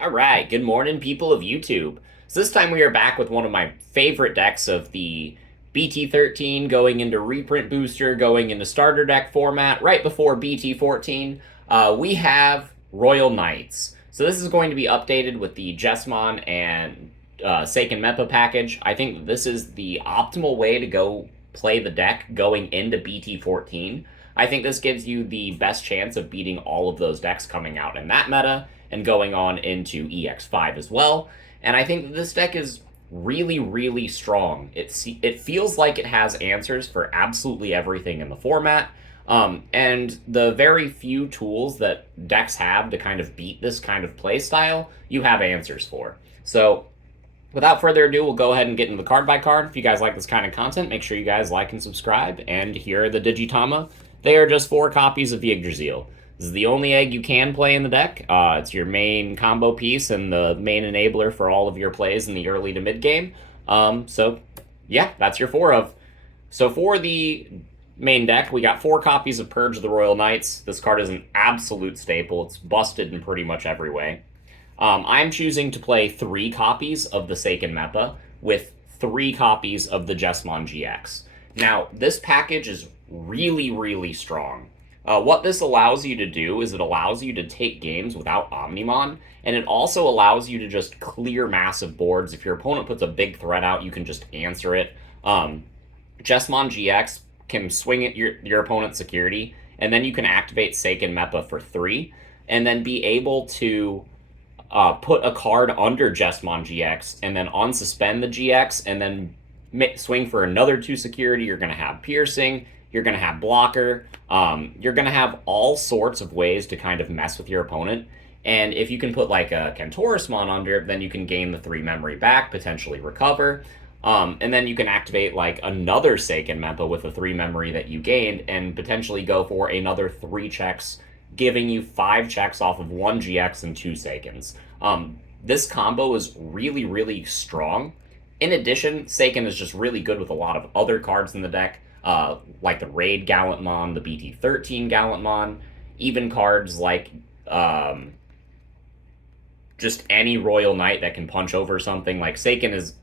All right, good morning, people of YouTube. So this time we are back with one of my favorite decks of the BT13 going into reprint booster, going into starter deck format right before BT14. We have Royal Knights. So this is going to be updated with the Jessamon and Seiken Meppa package. I think that this is the optimal way to go play the deck going into BT14. I think this gives you the best chance of beating all of those decks coming out in that meta and going on into EX5 as well. And I think that this deck is really, really strong. It feels like it has answers for absolutely everything in the format. And the very few tools that decks have to kind of beat this kind of play style, you have answers for. So without further ado, we'll go ahead and get into the card by card. If you guys like this kind of content, make sure you guys like and subscribe. And here are the Digitama. They are just 4 copies of the Yggdrasil. This is the only egg you can play in the deck. It's your main combo piece and the main enabler for all of your plays in the early to mid game. So, yeah, that's your 4 of. So for the main deck, we got 4 copies of Purge of the Royal Knights. This card is an absolute staple. It's busted in pretty much every way. I'm choosing to play 3 copies of the Seiken Meppa with 3 copies of the Jessamon GX. Now, this package is really, really strong. What this allows you to do is it allows you to take games without Omnimon, and it also allows you to just clear massive boards. If your opponent puts a big threat out, you can just answer it. Jessamon GX can swing at your opponent's security, and then you can activate Seiken Meppa for 3, and then be able to put a card under Jessamon GX, and then unsuspend the GX, and then swing for another 2 security. You're going to have Piercing, you're going to have Blocker, you're going to have all sorts of ways to kind of mess with your opponent. And if you can put like a Kentaurismon under, then you can gain the 3 memory back, potentially recover. And then you can activate like another Seiken Meppa with the 3 memory that you gained and potentially go for another 3 checks, giving you 5 checks off of 1 GX and 2 Seikens. This combo is really, really strong. In addition, Seiken is just really good with a lot of other cards in the deck, like the Raid Gallantmon, the BT13 Gallantmon, even cards like just any Royal Knight that can punch over something. Like Seiken is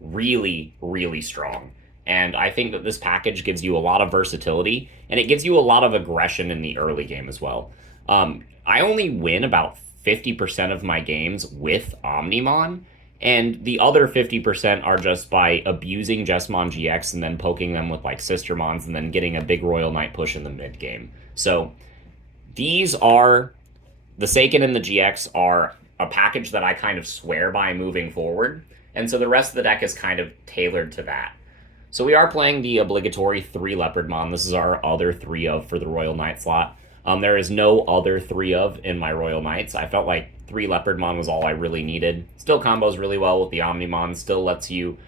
really, really strong. And I think that this package gives you a lot of versatility, and it gives you a lot of aggression in the early game as well. I only win about 50% of my games with Omnimon, and the other 50% are just by abusing Jessamon GX and then poking them with like Sistermons and then getting a big Royal Knight push in the mid game. So these are the Seiken and the GX are a package that I kind of swear by moving forward. And so the rest of the deck is kind of tailored to that. So we are playing the obligatory 3 Leopardmon. This is our other 3 of for the Royal Knight slot. There is no other 3 of in my Royal Knights. I felt like 3 Leopardmon was all I really needed. Still combos really well with the Omnimon. Still lets you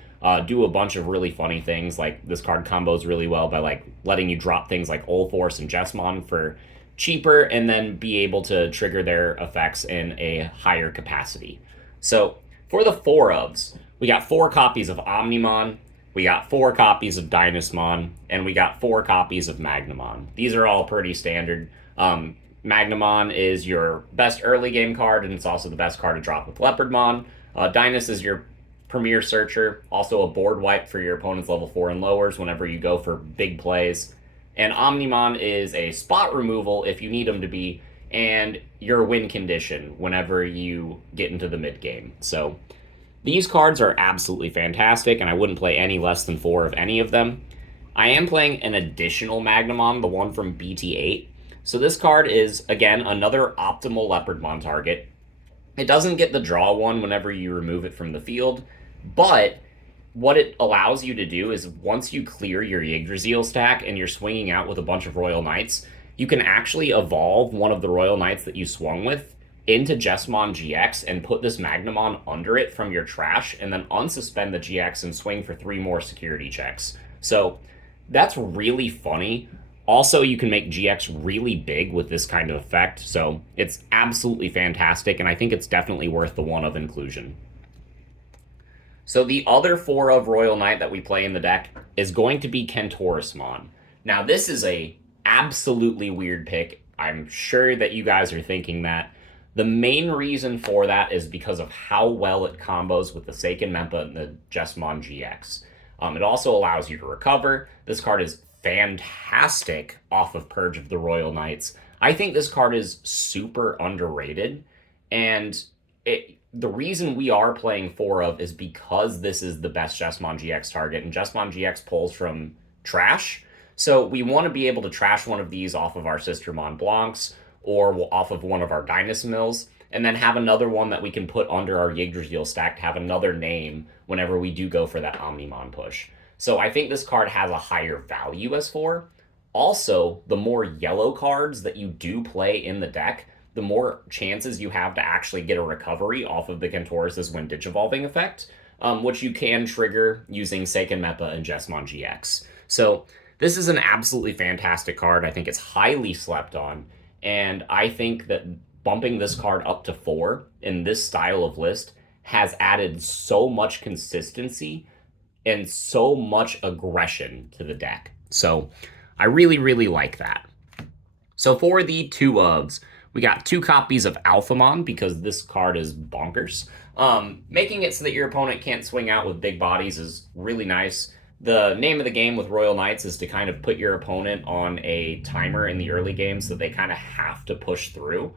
do a bunch of really funny things. Like this card combos really well by like letting you drop things like Ulforce and Jessamon for cheaper and then be able to trigger their effects in a higher capacity. So for the 4 ofs, we got 4 copies of Omnimon, we got 4 copies of Dynasmon, and we got 4 copies of Magnamon. These are all pretty standard. Magnamon is your best early game card, and it's also the best card to drop with Leopardmon. Dynus is your premier searcher, also a board wipe for your opponent's level 4 and lowers whenever you go for big plays. And Omnimon is a spot removal if you need them to be, and your win condition whenever you get into the mid game. So these cards are absolutely fantastic, and I wouldn't play any less than 4 of any of them. I am playing an additional Magnamon, the one from BT8. So this card is, again, another optimal Leopardmon target. It doesn't get the draw one whenever you remove it from the field, but what it allows you to do is once you clear your Yggdrasil stack and you're swinging out with a bunch of Royal Knights, you can actually evolve one of the Royal Knights that you swung with into Jessamon GX and put this Magnamon under it from your trash and then unsuspend the GX and swing for 3 more security checks. So that's really funny. Also, you can make GX really big with this kind of effect, so it's absolutely fantastic, and I think it's definitely worth the 1 of inclusion. So the other 4 of Royal Knight that we play in the deck is going to be Kentaurismon. Now, this is a absolutely weird pick. I'm sure that you guys are thinking that. The main reason for that is because of how well it combos with the Seiken Mempa and the Jessamon GX. It also allows you to recover. This card is fantastic off of Purge of the Royal Knights. I think this card is super underrated, and the reason we are playing 4 of is because this is the best Jessamon GX target, and Jessamon GX pulls from trash. So we want to be able to trash one of these off of our Sister Mont Blancs or off of one of our Dynasty Mills, and then have another one that we can put under our Yggdrasil stack to have another name whenever we do go for that Omnimon push. So I think this card has a higher value as 4. Also, the more yellow cards that you do play in the deck, the more chances you have to actually get a recovery off of the Kentoris' Wind Digivolving effect, which you can trigger using Seiken Meppa and Jessamon GX. So this is an absolutely fantastic card. I think it's highly slept on, and I think that bumping this card up to 4 in this style of list has added so much consistency and so much aggression to the deck. So I really, really like that. So for the 2 ofs, we got 2 copies of Alphamon because this card is bonkers. Making it so that your opponent can't swing out with big bodies is really nice. The name of the game with Royal Knights is to kind of put your opponent on a timer in the early game so they kind of have to push through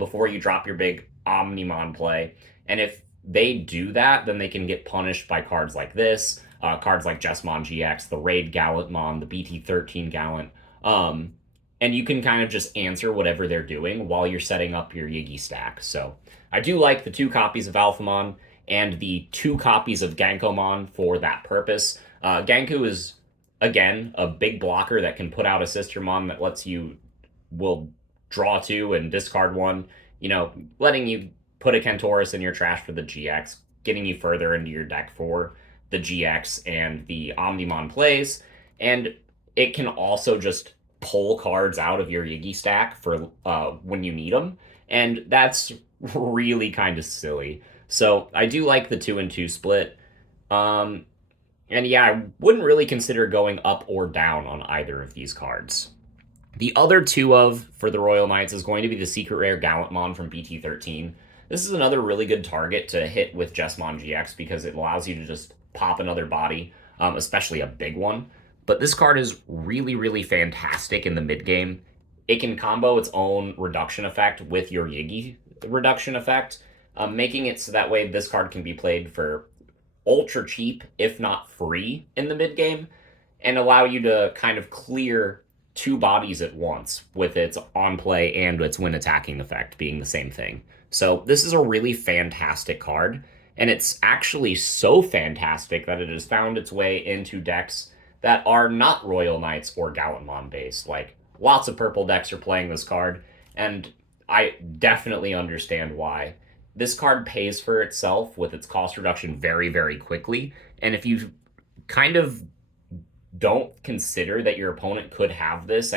before you drop your big Omnimon play. And if they do that, then they can get punished by cards like this, cards like Jessamon GX, the Raid Gallantmon, the BT14 Gallant, and you can kind of just answer whatever they're doing while you're setting up your Yiggy stack. So I do like the 2 copies of Alphamon and the 2 copies of Gankomon for that purpose. Ganku is, again, a big blocker that can put out a Sistermon that lets you, will draw 2 and discard 1, letting you put a Kentoris in your trash for the GX, getting you further into your deck for the GX and the Omnimon plays, and it can also just pull cards out of your Yiggy stack for when you need them, and that's really kind of silly. So I do like the 2 and 2 split. And yeah, I wouldn't really consider going up or down on either of these cards. The other 2 of for the Royal Knights is going to be the Secret Rare Gallantmon from BT13. This is another really good target to hit with Jessamon GX because it allows you to just pop another body, especially a big one. But this card is really, really fantastic in the mid game. It can combo its own reduction effect with your Yiggy reduction effect, making it so that way this card can be played for ultra cheap, if not free, in the mid game, and allow you to kind of clear 2 bodies at once with its on play and its when attacking effect being the same thing. So this is a really fantastic card, and it's actually so fantastic that it has found its way into decks that are not Royal Knights or Gallantmon based. Like, lots of purple decks are playing this card, and I definitely understand why. This card pays for itself with its cost reduction very, very quickly, and if you kind of don't consider that your opponent could have this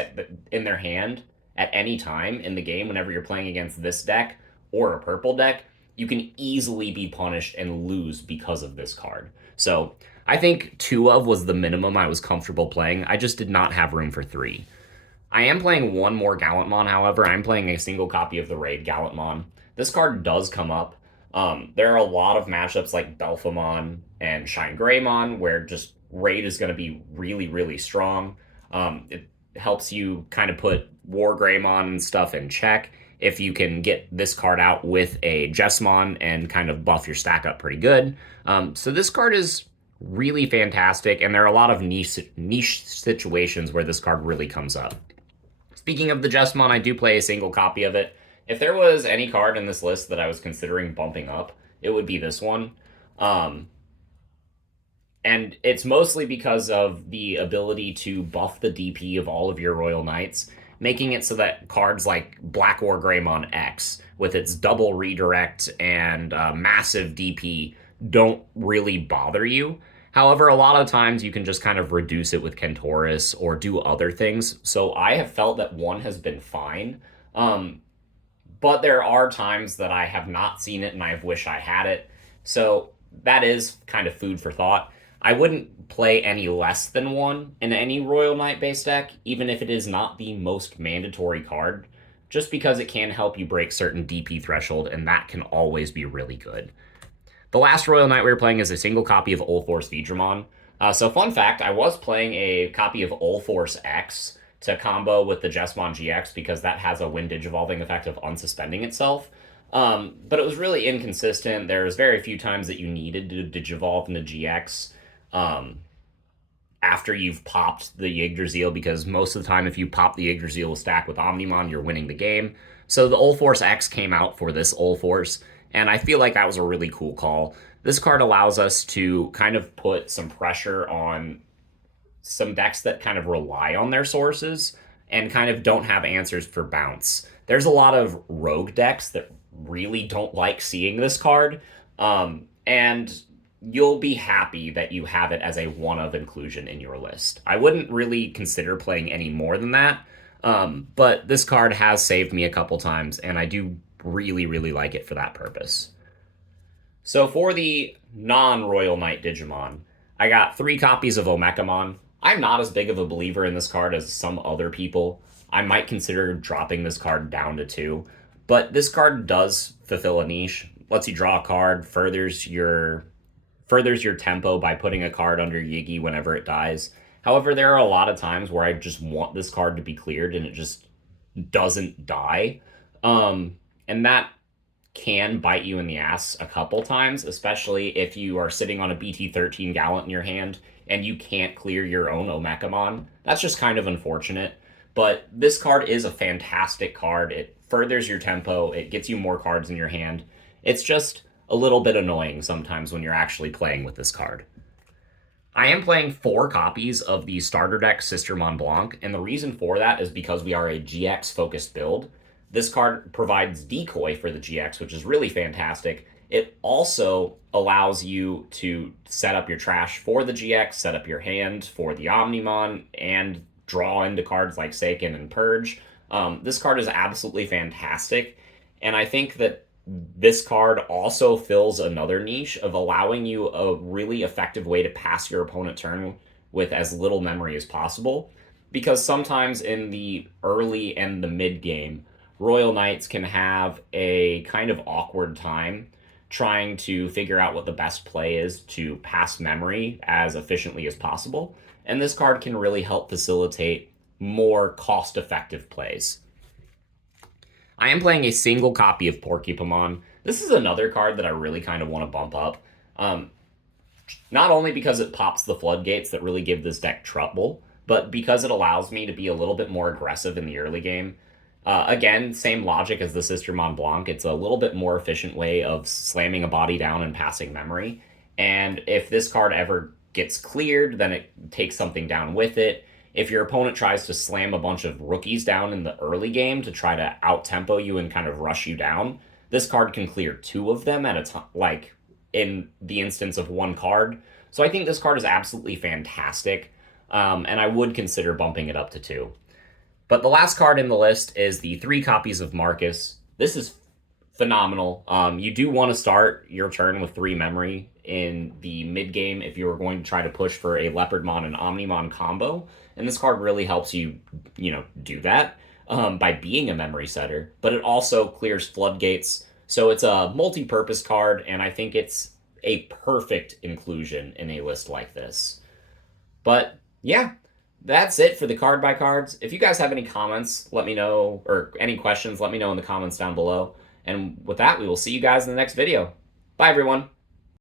in their hand at any time in the game whenever you're playing against this deck or a purple deck, you can easily be punished and lose because of this card. So I think 2 of was the minimum I was comfortable playing. I just did not have room for 3. I am playing 1 more Gallantmon, however. I'm playing a single copy of the Raid Gallantmon. This card does come up. There are a lot of matchups like Belphamon and Shine Greymon where just Raid is going to be really, really strong. It helps you kind of put War Greymon and stuff in check if you can get this card out with a Jessamon and kind of buff your stack up pretty good. So this card is really fantastic, and there are a lot of niche situations where this card really comes up. Speaking of the Jessamon, I do play a single copy of it. If there was any card in this list that I was considering bumping up, it would be this one. And it's mostly because of the ability to buff the DP of all of your Royal Knights, making it so that cards like Black War Greymon X, with its double redirect and massive DP, don't really bother you. However, a lot of times you can just kind of reduce it with Kentoris or do other things. So I have felt that 1 has been fine. But there are times that I have not seen it and I wish I had it. So that is kind of food for thought. I wouldn't play any less than 1 in any Royal Knight base deck, even if it is not the most mandatory card, just because it can help you break certain DP threshold, and that can always be really good. The last Royal Knight we were playing is a single copy of Ulforce Vidramon. So fun fact, I was playing a copy of Ulforce X to combo with the Jesmon GX because that has a Wind Digivolving effect of unsuspending itself. But it was really inconsistent. There's very few times that you needed to Digivolve into GX after you've popped the Yggdrasil, because most of the time if you pop the Yggdrasil stack with Omnimon, you're winning the game. So the Ulforce X came out for this Ulforce, and I feel like that was a really cool call. This card allows us to kind of put some pressure on some decks that kind of rely on their sources and kind of don't have answers for bounce. There's a lot of rogue decks that really don't like seeing this card, and you'll be happy that you have it as a one-of inclusion in your list. I wouldn't really consider playing any more than that, but this card has saved me a couple times, and I do really, really like it for that purpose. So for the non-Royal Knight Digimon, I got 3 copies of Omekamon. I'm not as big of a believer in this card as some other people. I might consider dropping this card down to 2, but this card does fulfill a niche. Lets you draw a card, furthers your tempo by putting a card under Yiggy whenever it dies. However, there are a lot of times where I just want this card to be cleared and it just doesn't die. And that can bite you in the ass a couple times, especially if you are sitting on a BT14 Gallant in your hand and you can't clear your own Omekamon. That's just kind of unfortunate. But this card is a fantastic card. It furthers your tempo. It gets you more cards in your hand. It's just a little bit annoying sometimes when you're actually playing with this card. I am playing 4 copies of the starter deck Sister Mont Blanc, and the reason for that is because we are a GX-focused build. This card provides decoy for the GX, which is really fantastic. It also allows you to set up your trash for the GX, set up your hand for the Omnimon, and draw into cards like Seiken and Purge. This card is absolutely fantastic, and I think that this card also fills another niche of allowing you a really effective way to pass your opponent turn with as little memory as possible. Because sometimes in the early and the mid game, Royal Knights can have a kind of awkward time trying to figure out what the best play is to pass memory as efficiently as possible. And this card can really help facilitate more cost-effective plays. I am playing a single copy of Porcupamon. This is another card that I really kind of want to bump up. Not only because it pops the floodgates that really give this deck trouble, but because it allows me to be a little bit more aggressive in the early game. Again, same logic as the Sister Mont Blanc. It's a little bit more efficient way of slamming a body down and passing memory. And if this card ever gets cleared, then it takes something down with it. If your opponent tries to slam a bunch of rookies down in the early game to try to out-tempo you and kind of rush you down, this card can clear 2 of them at a time, like in the instance of 1 card. So I think this card is absolutely fantastic, and I would consider bumping it up to 2. But the last card in the list is the 3 copies of Marcus. This is phenomenal. You do want to start your turn with 3 memory in the mid game if you were going to try to push for a Leopardmon and Omnimon combo. And this card really helps you, do that by being a memory setter. But it also clears floodgates. So it's a multi-purpose card, and I think it's a perfect inclusion in a list like this. But yeah, that's it for the card by cards. If you guys have any comments, let me know, or any questions, let me know in the comments down below. And with that, we will see you guys in the next video. Bye, everyone.